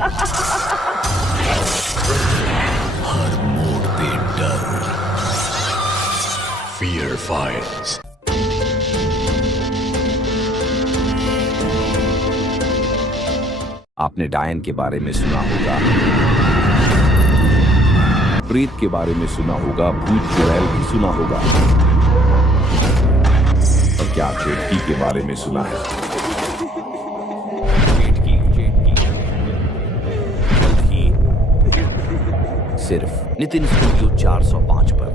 हर मोड़ पे डर, फियर फाइट्स। आपने डायन के बारे में सुना होगा, प्रेत के बारे में सुना होगा, भूत चुड़ैल भी सुना होगा, और क्या चेटकी के बारे में सुना है? सिर्फ नितिन स्टूडियो 405 पर।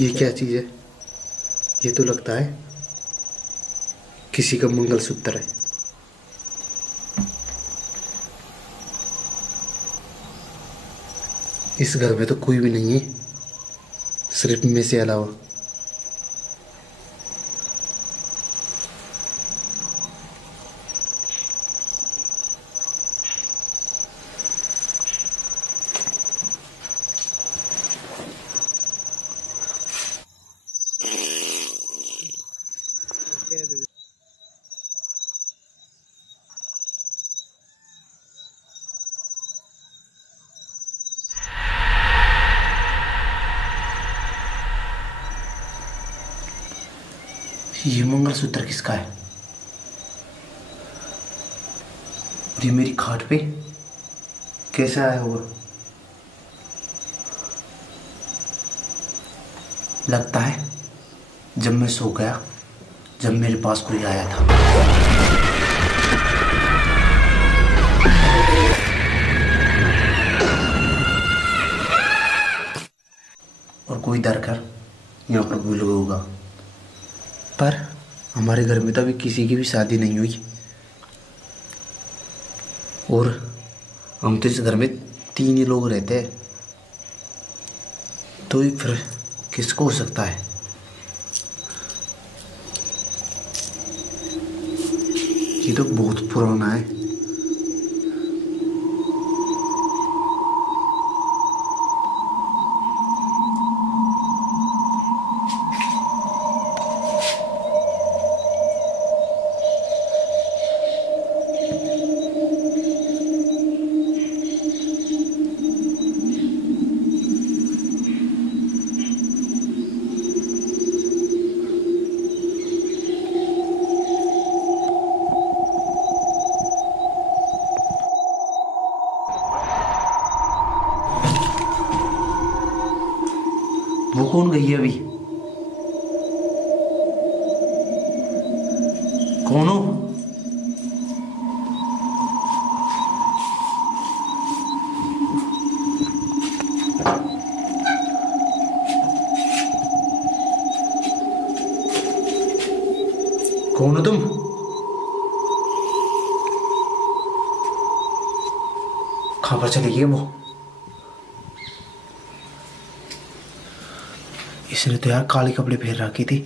ये क्या चीज़ है? ये तो लगता है किसी का मंगलसूत्र है। इस घर में तो कोई भी नहीं है सिर्फ मैं से अलावा। ये मंगलसूत्र किसका है? और ये मेरी खाट पे कैसे आया होगा? लगता है जब मैं सो गया, जब मेरे पास कोई आया था। और कोई डर कर यहाँ पर भूल गया होगा। पर हमारे घर में तो अभी किसी की भी शादी नहीं हुई, और हम तो इस घर में 3 ही लोग रहते हैं, तो ये फिर किसको हो सकता है? ये तो बहुत पुराना है। वो कौन गई है अभी? कौन हो? कौन हो तुम? कहाँ पर चली गई वो? इसने तो यार काले कपड़े पहन रखी थी।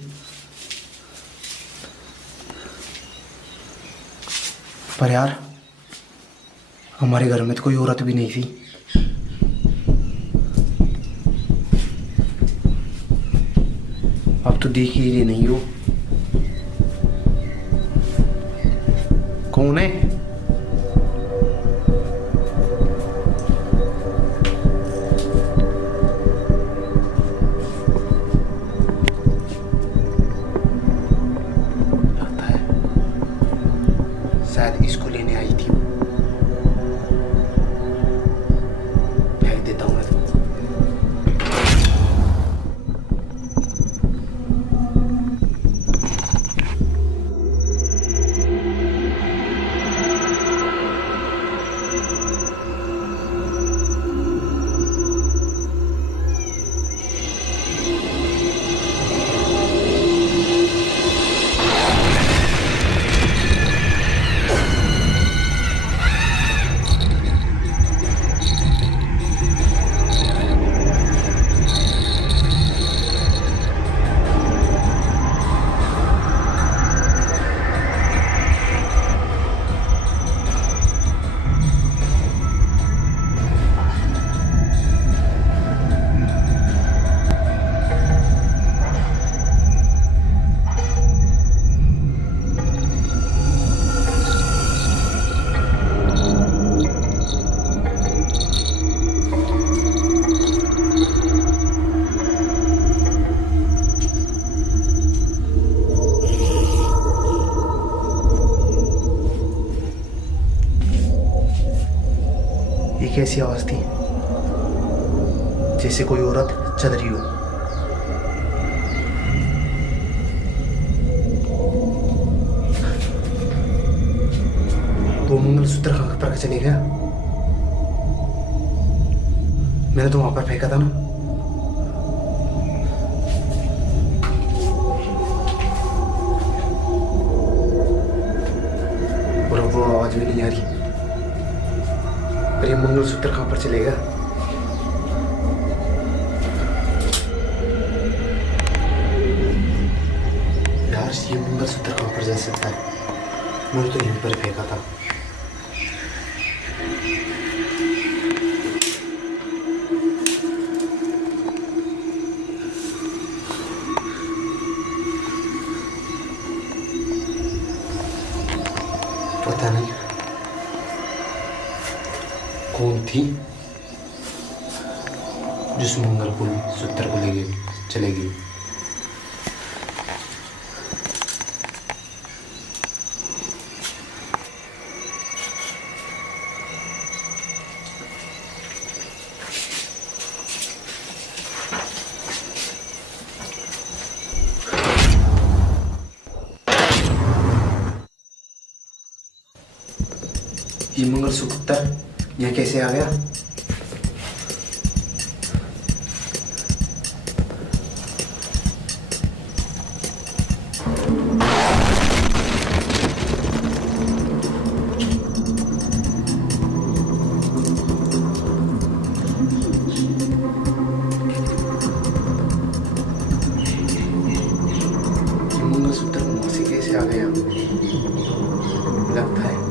पर यार हमारे घर में तो कोई औरत भी नहीं थी। अब तो देख ही रही नहीं हो। कौन है? शायद इसको लेने आई थी। फेंक देता हूँ मैं तो। ये कैसी आवाज थी? जैसे कोई औरत चल रही हो। वो मंगलसूत्र कहाँ पर चले गया? मैंने तो वहां पर फेंका था ना। आवाज भी नहीं आ रही। पर ये मंगलसूत्र कहाँ पर चलेगा? यार ये मंगलसूत्र कहाँ पर जा सकता है? मैंने तो यहीं पर फेंका था। पता नहीं कौन थी जिस मंगलसूत्र को लेके चलेगी। ये मंगलसूत्र यहाँ कैसे आ गया? ये मंगलसूत्र वहाँ से कैसे आ गया? लगता है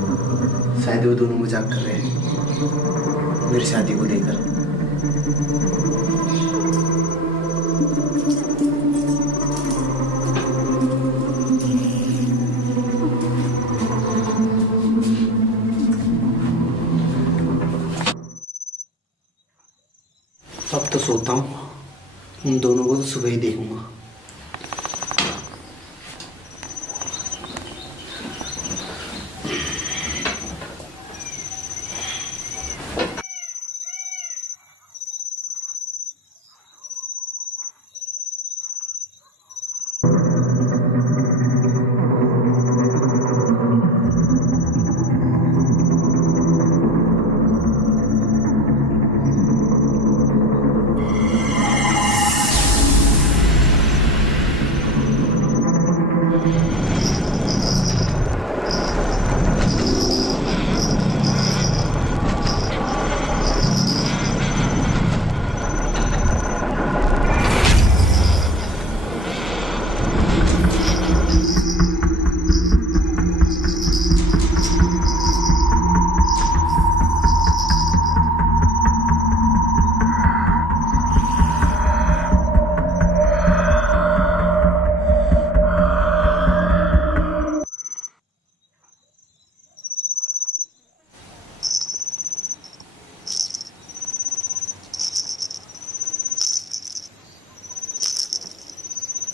शायद वो दोनों मजाक कर रहे हैं मेरी शादी को लेकर। अब तो सोता हूँ, उन दोनों को तो सुबह ही देखूंगा।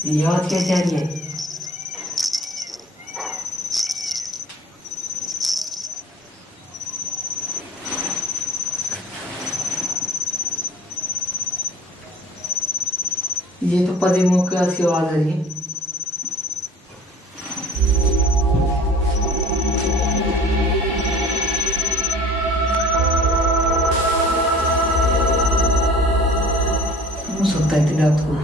ये आवाज कैसे आ रही है? ये तो पति मुख की आवाज आ रही है। हो सकता है इतनी रात को।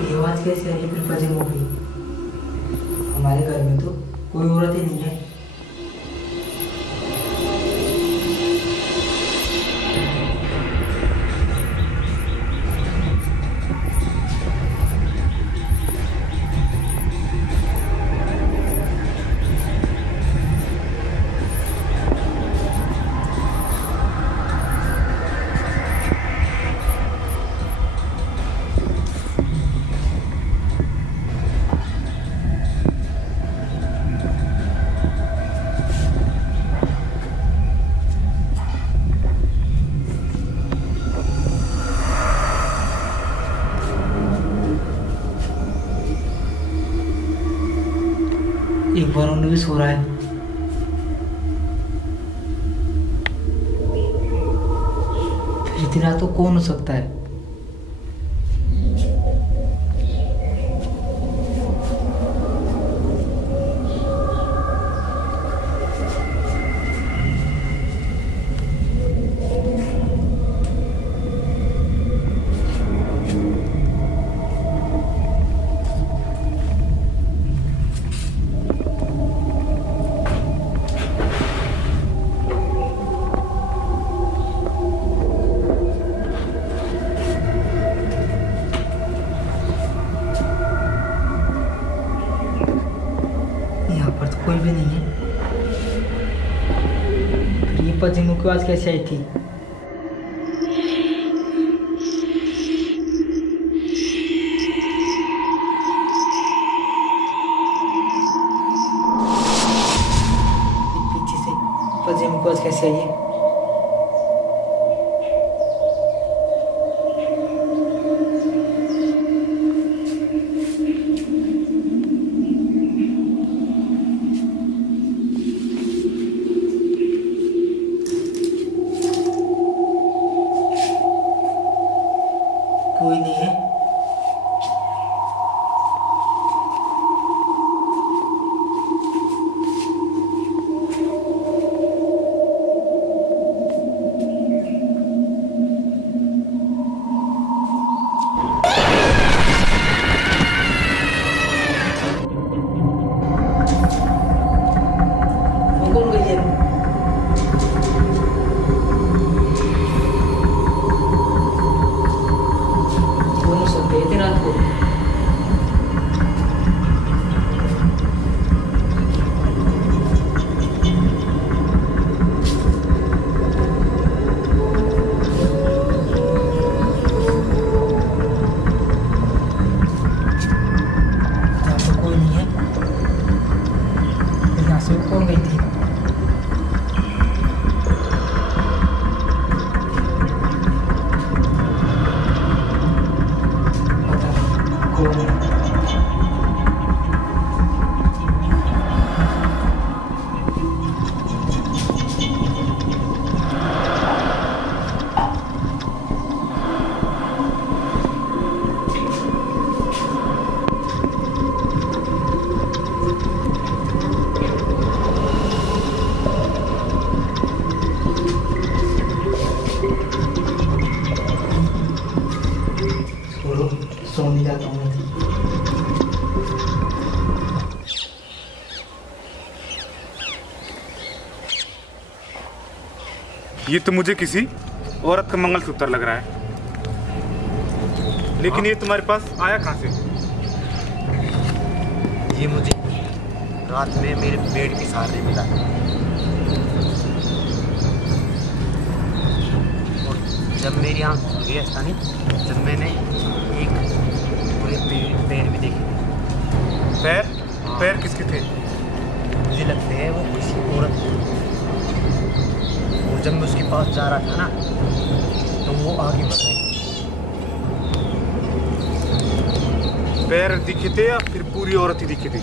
ये आवाज कैसे आई? फिर पजे हो गई। हमारे घर में तो कोई औरत ही नहीं है। एक बार उन्हें भी सो रहा है। इतना तो कौन हो सकता है? यहाँ पर तो कोई भी नहीं है। फिर ये पश्चिम की आवाज कैसे आई थी? पीछे से पश्चिम की आवाज कैसे आई है? कोई नहीं है। वो कौन गई है? दोनों सब गए थे रात को। यहाँ तो कोई नहीं है। फिर यहाँ से वो कौन गई थी? पता नहीं कौन है। छोड़ो, सोने जाता हूँ मैं। ये तो मुझे किसी औरत का मंगलसूत्र लग रहा है, लेकिन ये तुम्हारे पास आया कहाँ से? ये मुझे रात में मेरे बेड के सहारे मिला और जब मेरी आँख खुली स्थानी, जब मैंने एक पूरे पैर भी देखे। पैर? पैर किसके थे? मुझे लगते है वो किसी औरत की। और जब मैं उसके पास जा रहा था ना, तो वो आगे बढ़ रही। पैर दिखे थे या फिर पूरी औरत ही दिखी थी?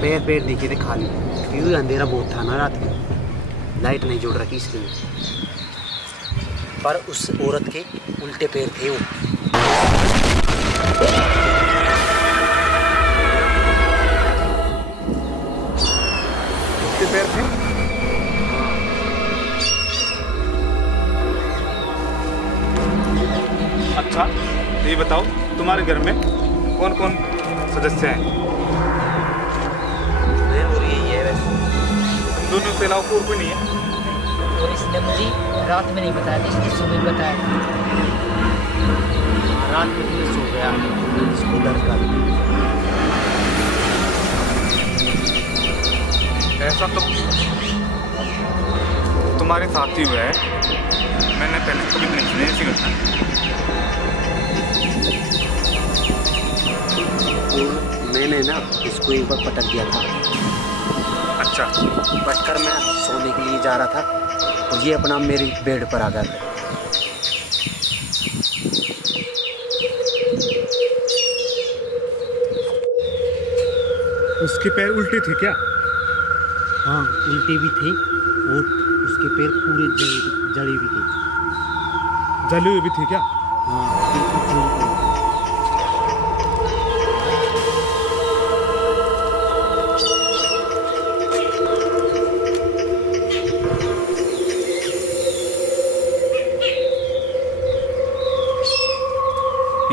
पैर दिखे थे खाली, क्योंकि अंधेरा बहुत था ना रात में, लाइट नहीं जोड़ रखी इसलिए। पर उस औरत के उल्टे पैर थे वो। उसके पैर थे? अच्छा, तो ये बताओ तुम्हारे घर में कौन कौन सदस्य हैं? मैं और यही है वैसे। तुम दोनों से अलावा और कोई नहीं है? और इसने मुझे रात में नहीं बताया था, इसने सुबह बताया था। रात में मैं सो गया, इसको डर कर। ऐसा तो तुम्हारे साथ ही हुआ है, मैंने पहले कभी नहीं सुनी ऐसी घटना। और मैंने ना इसको एक बार पटक दिया था। अच्छा, पटकर मैं सोने के लिए जा रहा था, तो ये अपना मेरे बेड पर आ गया था। उसके पैर उल्टे थे क्या? हाँ, उल्टे भी थे और उसके पैर पूरे जड़े भी थे। जले हुए भी थे क्या? हाँ बिल्कुल पूरी पूरी।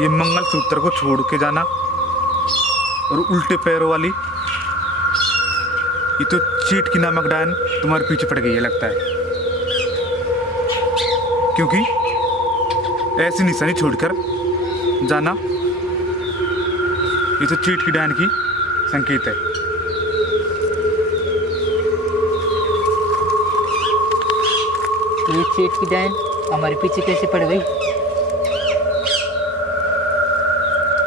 ये मंगलसूत्र को छोड़ के जाना और उल्टे पैरों वाली, ये तो चीट की नामक डायन तुम्हारे पीछे पड़ गई है लगता है, क्योंकि ऐसी निशानी छोड़कर जाना ये तो चीट की डायन की संकेत है। तो ये चीट की डायन हमारे पीछे कैसे पड़ गई?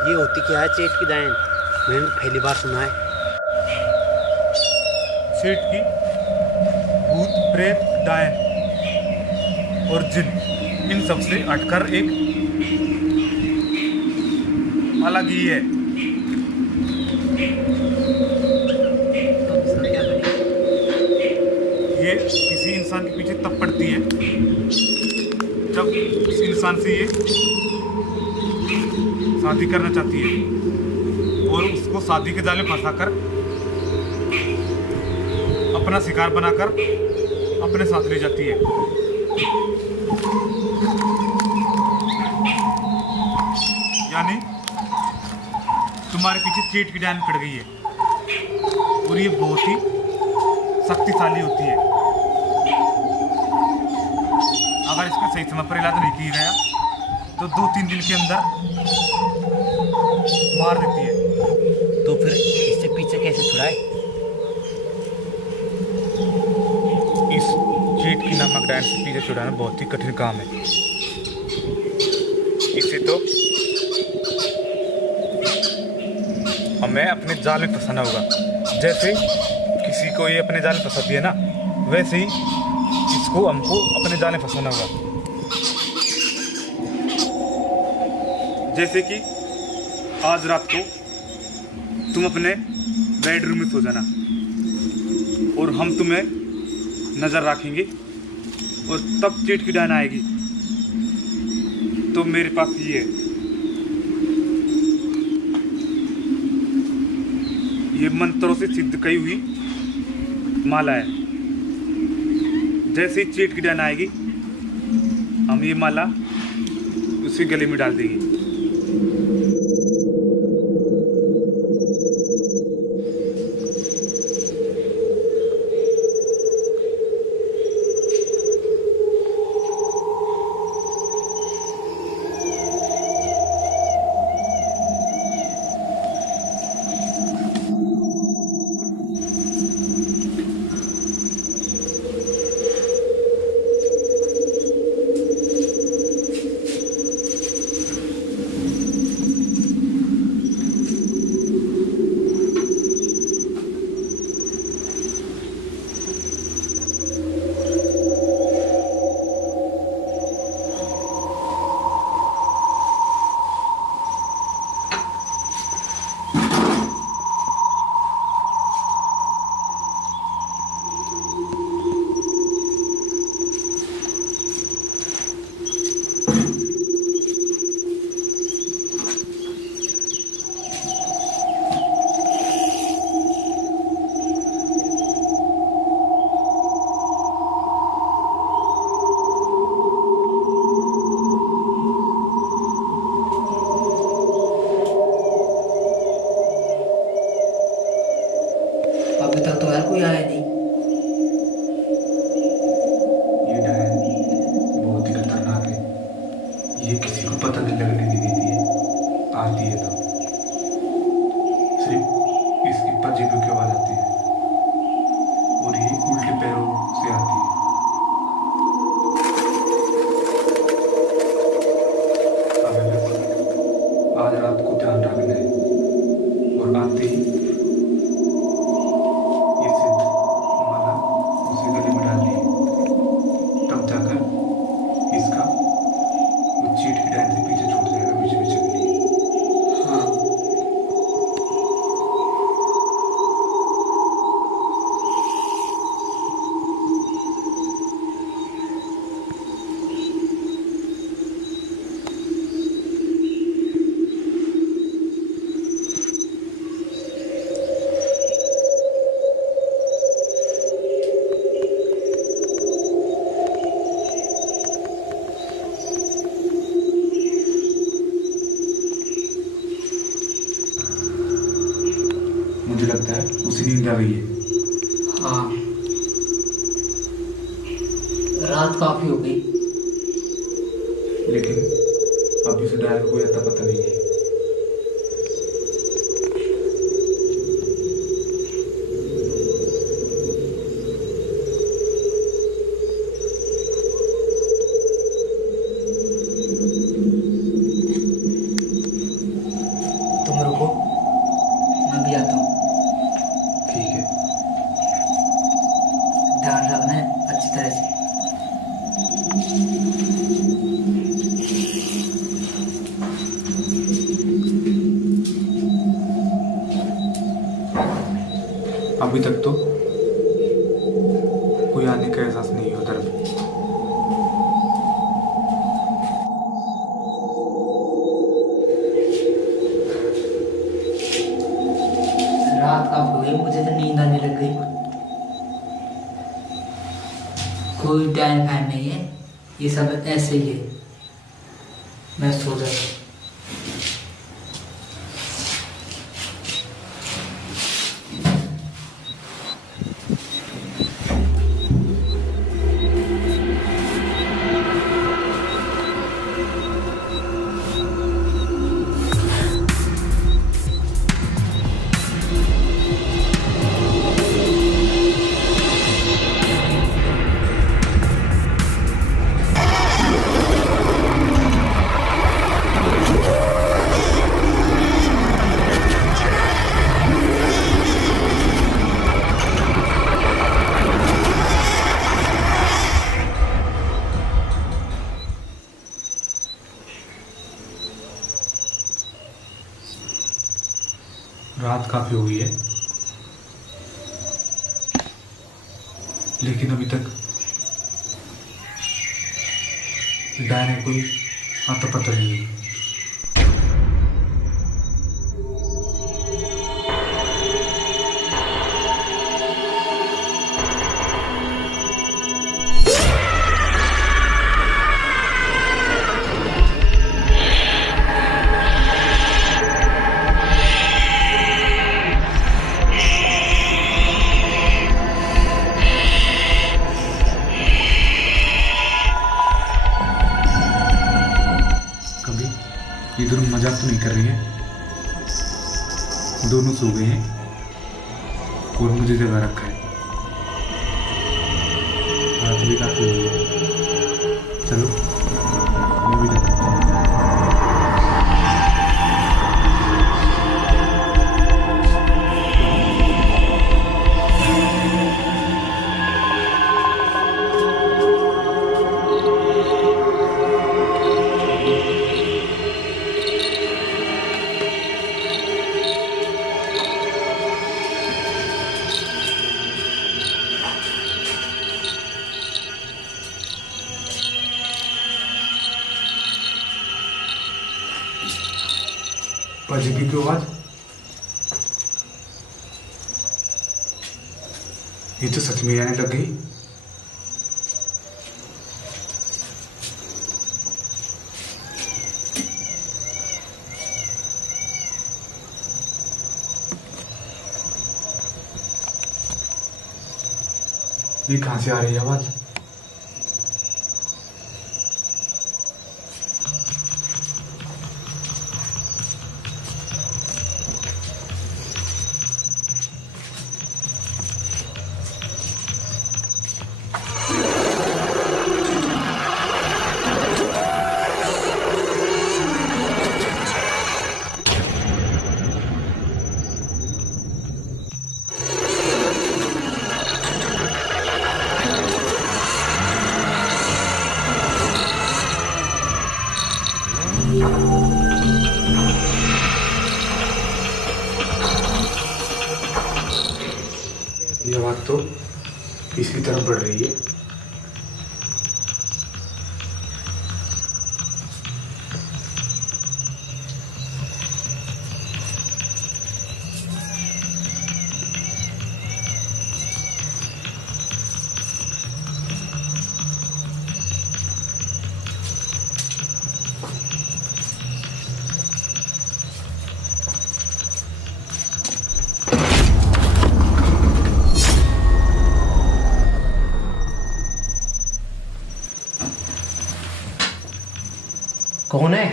ये होती क्या है चेट की डायन? मैंने तो पहली बार सुना है। चीट की भूत प्रेत डायन और जिन, इन सब से हटकर एक अलग ही है। ये किसी इंसान के पीछे तब पड़ती है जब उस इंसान से ये शादी करना चाहती है और उसको शादी के जाल में फंसाकर अपना शिकार बनाकर अपने साथ ले जाती है। यानी तुम्हारे पीछे चीट की डायन पड़ गई है और ये बहुत ही शक्तिशाली होती है। अगर इसका सही समय पर इलाज नहीं किया गया तो 2-3 दिन के अंदर मार देती है। तो फिर इससे पीछे कैसे छुड़ाए? इस चीट की नामक डायन से पीछे छुड़ाना बहुत ही कठिन काम है। इसे तो हमें अपने जाल में फंसाना होगा। जैसे किसी को ये अपने जाल में फंसाती है ना, वैसे ही इसको हमको अपने जाल में फंसाना होगा। जैसे कि आज रात को तुम अपने बेडरूम में सो जाना और हम तुम्हें नज़र रखेंगे और तब चीट की डायन आएगी तो मेरे पास ये है, ये मंत्रों से सिद्ध कही हुई माला है। जैसे ही चीट की डायन आएगी हम ये माला उसके गले में डाल देंगे। लगता है उसे नींद आ गई है। हाँ, रात काफी हो गई। लेकिन अभी उसे डायल को कोई अता पता नहीं है। तुम रुको, मैं भी आता हूँ। ठीक है। ध्यान रखना है अच्छी तरह से। अभी तक तो कोई आने का एहसास नहीं है उधर। रात काफी हो गई, मुझे तो नींद आने लग गई। कोई टाइम फैन नहीं है, ये सब ऐसे ही है। मैं सो जाता हूँ। रात काफी हो गई है, लेकिन अभी तक डायन है कोई आता पता नहीं है। ये दोनों मजाक तो नहीं कर रही हैं? दोनों सो गए हैं और मुझे जगा रखा है। रात भी काफी हुई है, चलो मैं भी जाता हूँ। अजीबी की आवाज, ये तो सच में आने लग गई। ये कहां से आ रही है आवाज? ये आवाज तो इसकी तरफ बढ़ रही है। कौन है?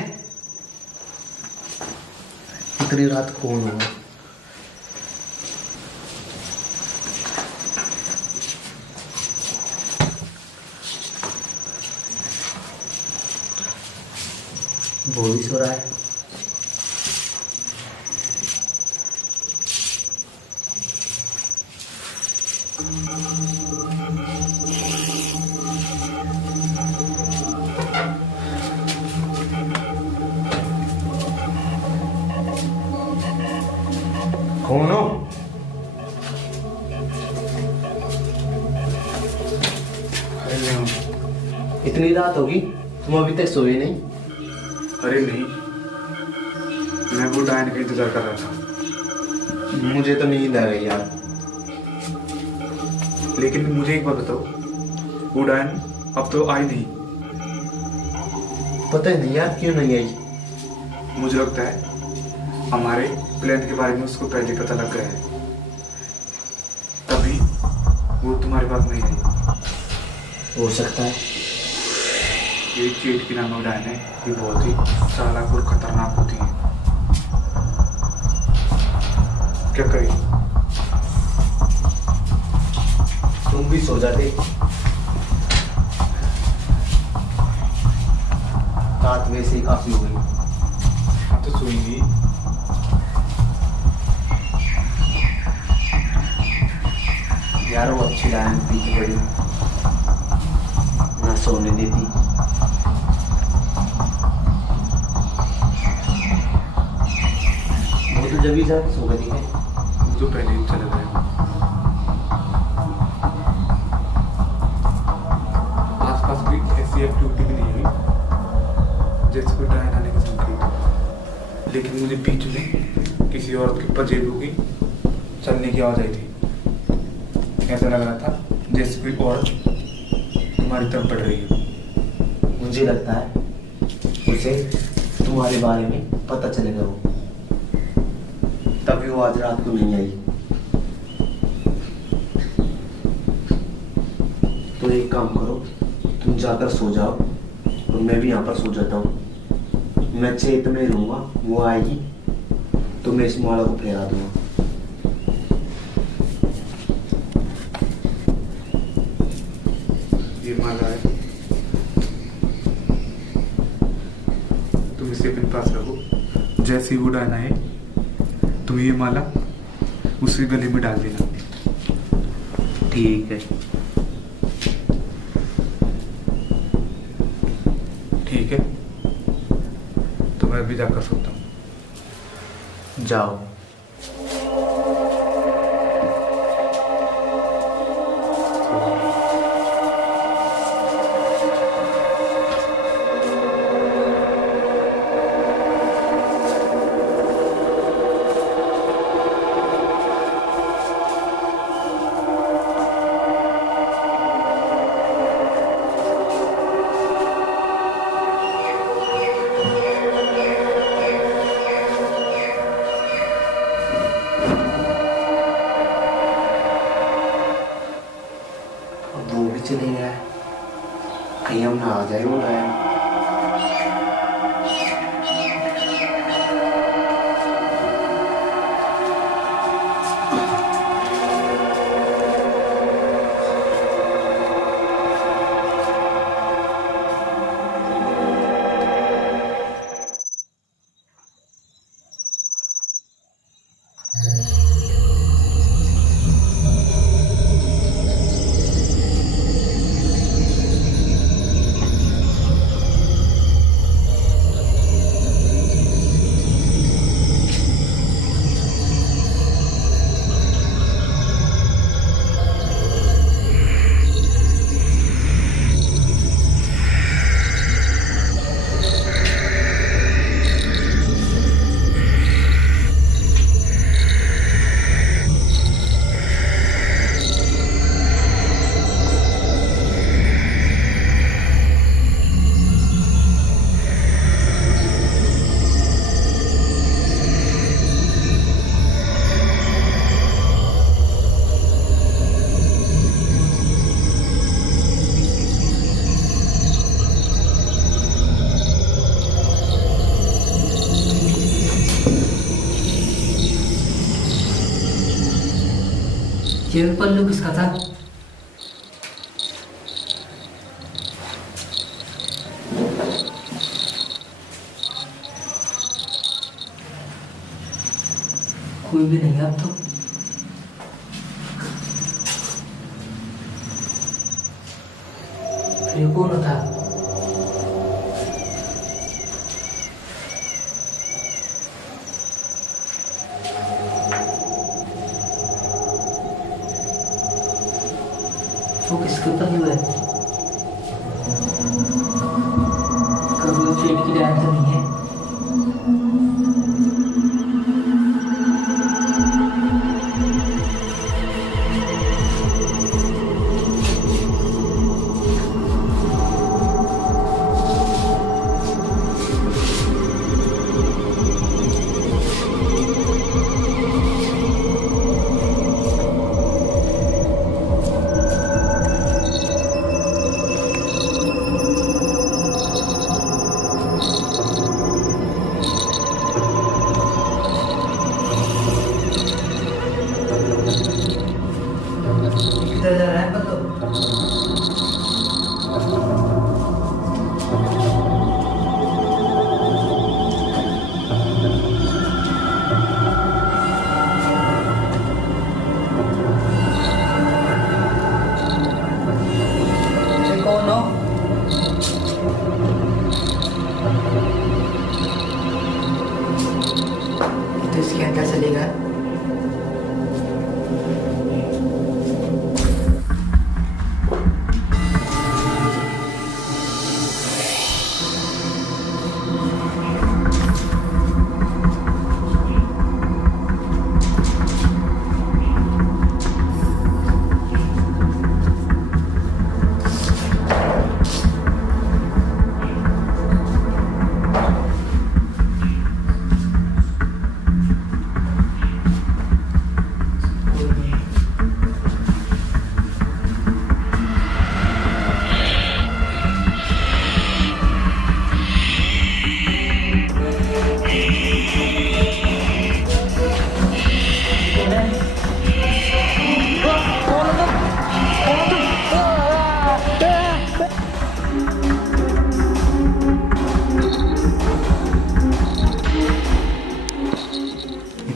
इतनी रात कौन होगा? वो भी सो रहा है। कौन हो? इतनी रात होगी, तुम अभी तक सोए नहीं? अरे नहीं, मैं वो डायन का इंतजार कर रहा था। मुझे तो नींद आ गई यार। लेकिन मुझे एक बात बताओ, वो डायन अब तो आई नहीं। पता ही नहीं यार क्यों नहीं आई। मुझे लगता है हमारे प्लान के बारे में उसको पहले पता लग गया है, तभी वो तुम्हारे पास नहीं आई। हो सकता है। ये चेट की नामक डायन है, ये बहुत ही चालाक और खतरनाक होती है। क्या करें? तुम भी सो जाते। रात वैसे ही काफी हो गई। हाँ तो सोएंगी। यार वो अच्छी डायन पीछे पड़ी, ना सोने देती। वो तो जब ही सो गई है। वो तो पहले ही चले गए। आसपास कोई ऐसी एक्टिविटी भी नहीं हुई जैसे कोई डायन आने का संकेत। लेकिन मुझे बीच में किसी औरत की पजेबों की चलने की आवाज आई थी। ऐसा लग रहा था जैसे कोई औरत तुम्हारी तरफ बढ़ रही है। मुझे लगता है उसे तुम्हारे बारे में पता चलेगा, वो तभी वो आज रात को नहीं आई। तो एक काम करो, तुम जाकर सो जाओ और मैं भी यहाँ पर सो जाता हूँ। मैं चेत में रहूंगा, वो आएगी तो मैं इस माला को फहरा दूंगा। ये माला है, तुम इसे अपने पास रखो। जैसे ही वो डायन आए तुम ये माला उसके गले में डाल देना। ठीक है। ठीक है, तो मैं अभी जाकर सोता हूँ। जाओ। वो भी चले गया है, कहीं हम ना आ जाए वो डायन। ये पल्लू किसका था? कोई भी नहीं है अब तो। फिर ये कौन था? वो किसके पल्लू है? कभी वो पेट की डायन तो नहीं है? किधर जा रहा है पल्लू? ये कौन हो? तो इसके अंदर चलेगा।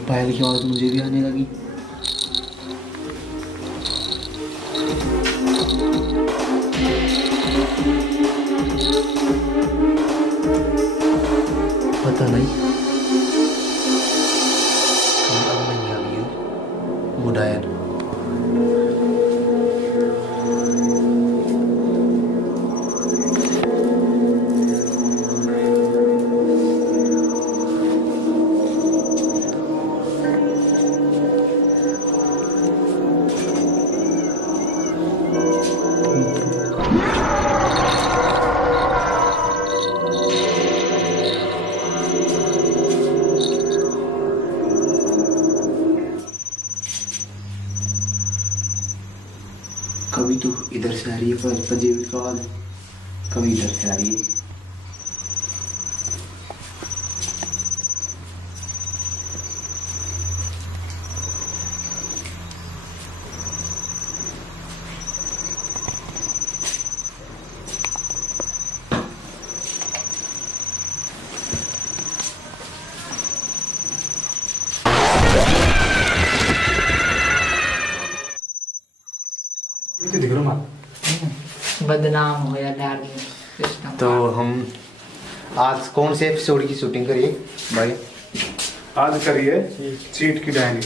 पायल की आवाज मुझे भी आने लगी। पता नहीं अब नहीं आ गई वो डायन। कभी तो इधर से आ रही है पजेब की आवाज, कभी इधर से आ रही है। बदनाम हो या डार्लिंग। तो हम आज कौन से एपिसोड की शूटिंग करिए भाई? आज करिए चीट की डायरी।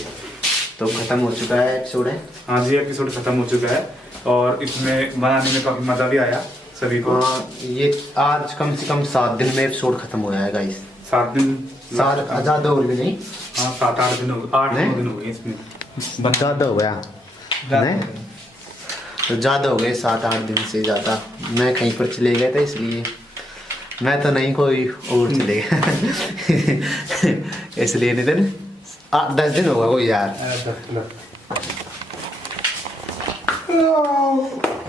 तो खत्म हो चुका है एपिसोड है। हाँ जी, एपिसोड खत्म हो चुका है और इसमें बनाने में काफी मजा भी आया सभी को। ये आज कम से कम 7 दिन में एपिसोड खत्म हो जाएगा। इस 7 दिन, 7 ज़्यादा और भी नहीं। हाँ 7-8 दिन हो गए, 8-9 दिन हो गए इसमें। ज़्यादा हो गया नहीं तो ज़्यादा हो गए, 7-8 दिन से ज़्यादा। मैं कहीं पर चले गया था इसलिए, मैं तो नहीं कोई और चले गया इसलिए। नहीं दिन 8-10 दिन होगा कोई यार।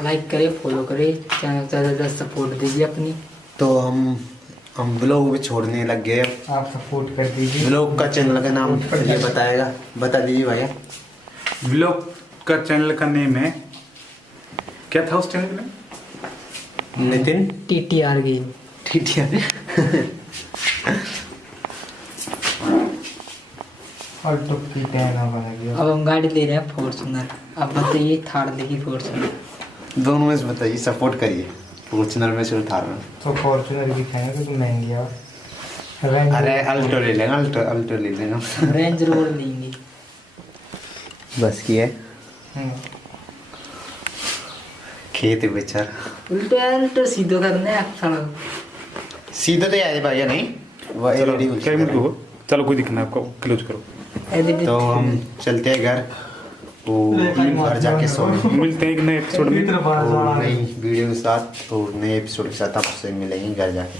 लाइक करे, फॉलो करे, चैनल ज़्यादा सपोर्ट दीजिए अपनी। तो हम ब्लॉग भी छोड़ने लग गए। आप सपोर्ट कर दीजिए। ब्लॉग का चैनल का नाम ये बताएगा, बता दीजिए भैया। ब्लॉग का चैनल का नेम है, क्या था उस चैनल में? Nitin TTR game. ठीठिया। और टुक्की पहना बना गया। अब हम गाड़ी ले रहे हैं फॉर्चुनर। अब बताइए थार लेगी फॉर्चुनर? दोनों में से बताइए, सपोर्ट करिए। फॉर्च्यूनर में से उठा रहा हूँ। तो फॉर्चुनर भी खाएंगे क्योंकि महंगी है। अरे अल्टो ले लेना, अल्टो ले लेना। रेंज रोवर लेंगे। बस की है। खेत बेचार उल्टा सीधो करना है सड़क। सीधा तो याद भाई नहीं वो चलो एलईडी क्या मिनट को, चलो कोई दिक्कत नहीं, आपको क्लोज करो। तो हम चलते हैं घर, वो घर जाके सोएं। मिलते हैं एक नए एपिसोड में और नई वीडियो के साथ और नए एपिसोड के साथ आपसे मिलेंगे घर जाके।